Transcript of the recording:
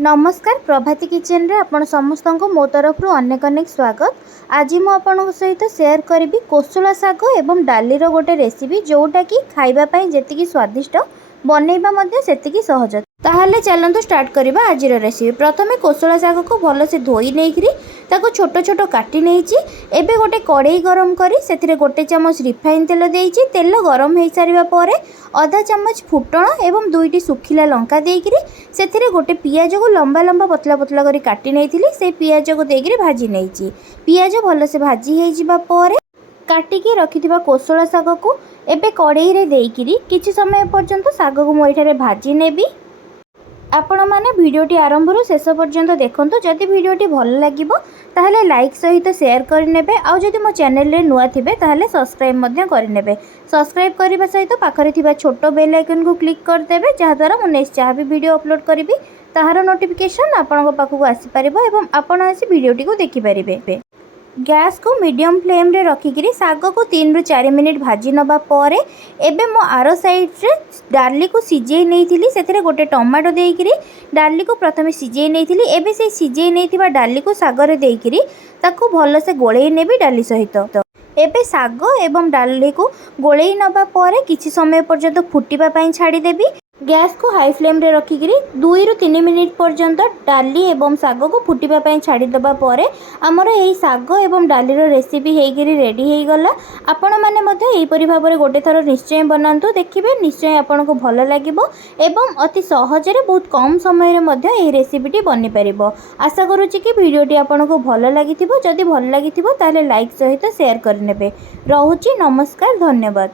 नमस्कार प्रभाती किचन रे आपण समस्त को मो तरफ अनेक अनेक स्वागत। आज मु आपन सहित शेयर करी कोसला साग एवं डालीर गोटे रेसिपी जोटा कि खाइबा जेतिकी स्वादिष्ट बनैबा मध्य सेतिकी सहज। ताहले चलंतु स्टार्ट करबा आज रेसिपी। प्रथमे कोसला साग को भल से धोई नेकरी ताको छोट छोट काटी नेइची। एबे गोटे कड़ाई गरम करी सेथिरे गोटे चम्मच रिफाइन तेल देइची। तेल गरम हो सारिबा परे आधा चम्मच फुटण एवं दुईटी सुखिला लंका देइकरी सेथिरे गोटे पियाज को लंबा लंबा पतला पतला करी काटी नेइथिली। से पियाज को देइकरी भाजी नेइची। पियाज भल से भाजी हे जिबा परे काटिकी रखिथिबा कोसला साग को एबे कड़ाई रे देइकरी किछि समय पर्यंत साग को मो एठारे भाजी नेबी। आपण माने वीडियोटी आरंभ रो शेष पर्यंत देखंतु। जदि वीडियोटी भल लागिबो ताहले लाइक सहित शेयर करनेबे। आ जदि मो चैनल रे नुआ थिबे ताहले सब्सक्राइब मध्य करनेबे। सब्सक्राइब करबा सहित पाखरे थिबा छोट बेल आइकन को क्लिक कर देबे जहा द्वारा मो नेक्स्ट जहा भी वीडियो अपलोड करबी ताहार नोटिफिकेशन आपन पाखु आसी परिबो एवं आपण आसी वीडियोटी को देखि परिबे। गैस को मीडियम फ्लेम रे रखिकी साग को 3 ରୁ 4 मिनिट भाजी नबा परे एबे मो आरो साइड रे डाली को सिझेई नेइथिली। सेथिरे गोटे टमाटो देइकरी डाली को प्रथमे सिझेई नेइथिली। एबे से सिझेई नेइथिबा डाली को साग रे देइकरी ताकू भल से गोळेई नेबी डाली सहित। एबे साग एवं डाली को गोळेई नबा परे किछि समय पर्यंत फुटिबा पई छाडी देबी। गैस को हाई फ्लेम रे रखिकी 2 ରୁ 3 मिनिट पर्यंत डाली एवं साग को फुटिबा पई छाडी दबा परे हमर एई साग एवं डाली रो रेसिपी हेगिरी रेडी हेई गला। आपण माने मध्ये एई परि भाबरे गोटे थरो निश्चय बनांतु। देखिबे निश्चय आपण को भल लागिबो एवं अति सहज रे बहुत कम समय रे मध्ये एई रेसिपीटी बनि परिबो। आशा करूची कि वीडियोटी आपण को भल लागिथिबो। जदि भल लागिथिबो ताले लाइक सहित शेयर करनेबे। रहूची नमस्कार धन्यवाद।